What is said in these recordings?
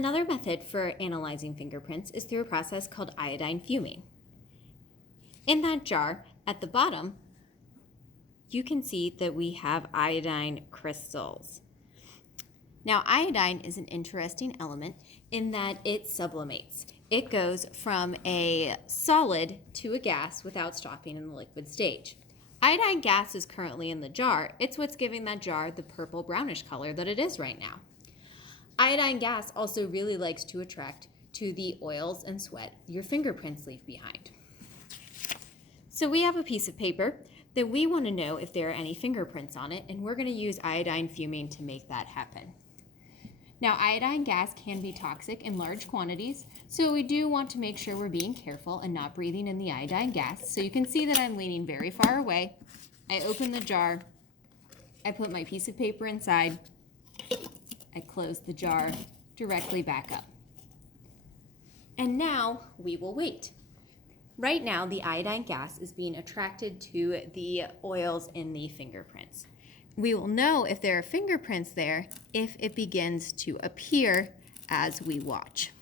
Another method for analyzing fingerprints is through a process called iodine fuming. In that jar, at the bottom, you can see that we have iodine crystals. Now, iodine is an interesting element in that it sublimates. It goes from a solid to a gas without stopping in the liquid stage. Iodine gas is currently in the jar. It's what's giving that jar the purple brownish color that it is right now. Iodine gas also really likes to attract to the oils and sweat your fingerprints leave behind. So we have a piece of paper that we want to know if there are any fingerprints on it, and we're going to use iodine fuming to make that happen. Now, iodine gas can be toxic in large quantities, so we do want to make sure we're being careful and not breathing in the iodine gas. So you can see that I'm leaning very far away. I open the jar, I put my piece of paper inside, I close the jar directly back up. And now we will wait. Right now, the iodine gas is being attracted to the oils in the fingerprints. We will know if there are fingerprints there if it begins to appear as we watch.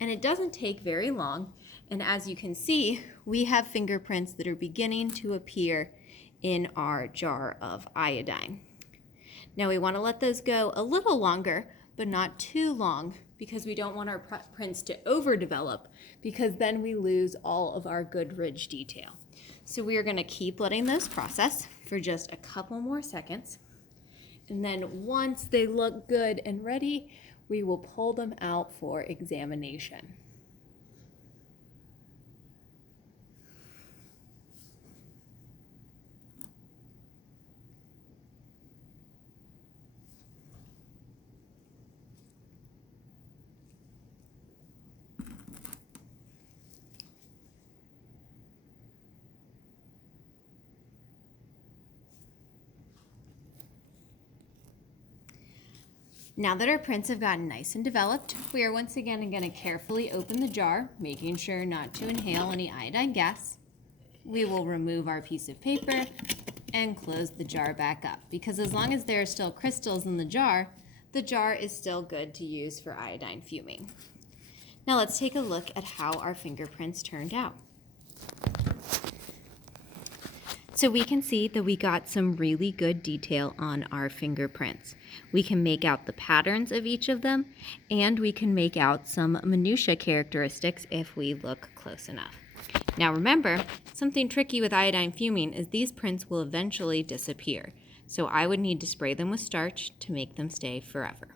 And it doesn't take very long, and as you can see, we have fingerprints that are beginning to appear in our jar of iodine. Now we want to let those go a little longer, but not too long, because we don't want our prints to overdevelop, because then we lose all of our good ridge detail. So we are going to keep letting those process for just a couple more seconds. And then once they look good and ready, we will pull them out for examination. Now that our prints have gotten nice and developed, we are once again going to carefully open the jar, making sure not to inhale any iodine gas. We will remove our piece of paper and close the jar back up, because as long as there are still crystals in the jar is still good to use for iodine fuming. Now let's take a look at how our fingerprints turned out. So we can see that we got some really good detail on our fingerprints. We can make out the patterns of each of them, and we can make out some minutia characteristics if we look close enough. Now remember, something tricky with iodine fuming is these prints will eventually disappear. So I would need to spray them with starch to make them stay forever.